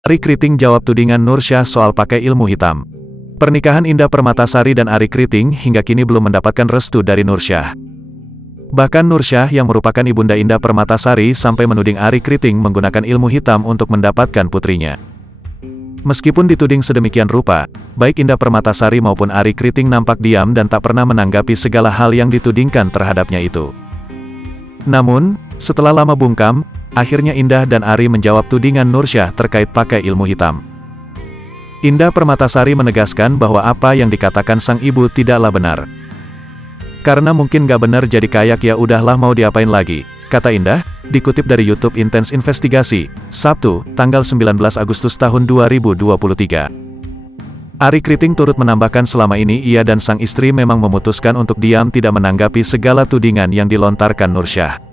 Ari Kriting jawab tudingan Nursyah soal pakai ilmu hitam. Pernikahan Indah Permatasari dan Ari Kriting hingga kini belum mendapatkan restu dari Nursyah. Bahkan Nursyah yang merupakan ibunda Indah Permatasari sampai menuding Ari Kriting menggunakan ilmu hitam untuk mendapatkan putrinya. Meskipun dituding sedemikian rupa, baik Indah Permatasari maupun Ari Kriting nampak diam dan tak pernah menanggapi segala hal yang ditudingkan terhadapnya itu. Namun, setelah lama bungkam, akhirnya Indah dan Ari menjawab tudingan Nursyah terkait pakai ilmu hitam. Indah Permatasari menegaskan bahwa apa yang dikatakan sang ibu tidaklah benar. Karena mungkin gak benar jadi kayak ya udahlah mau diapain lagi, kata Indah, dikutip dari YouTube Intens Investigasi, Sabtu, tanggal 19 Agustus tahun 2023. Ari Kriting turut menambahkan selama ini ia dan sang istri memang memutuskan untuk diam tidak menanggapi segala tudingan yang dilontarkan Nursyah.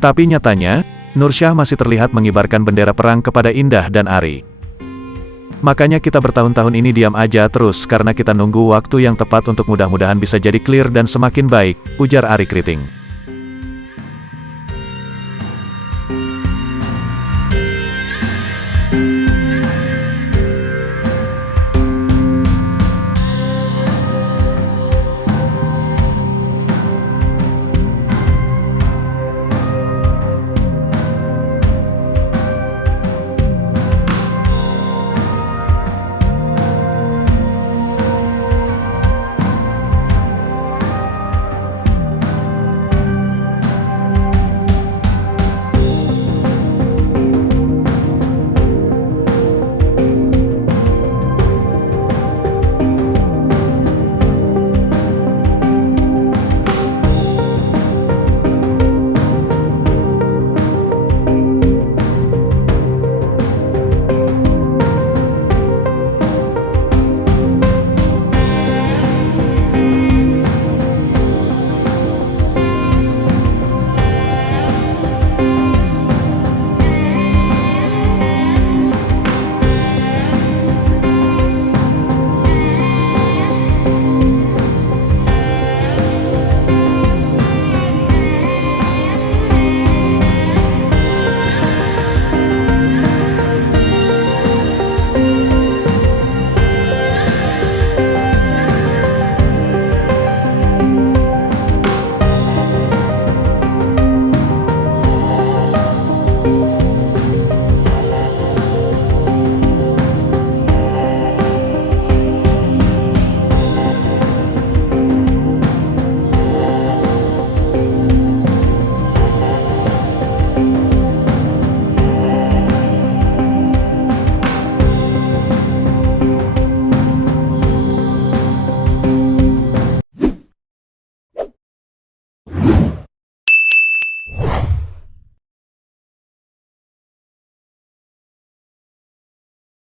Tapi nyatanya, Nursyah masih terlihat mengibarkan bendera perang kepada Indah dan Ari. Makanya kita bertahun-tahun ini diam aja terus karena kita nunggu waktu yang tepat untuk mudah-mudahan bisa jadi clear dan semakin baik, ujar Ari Kriting.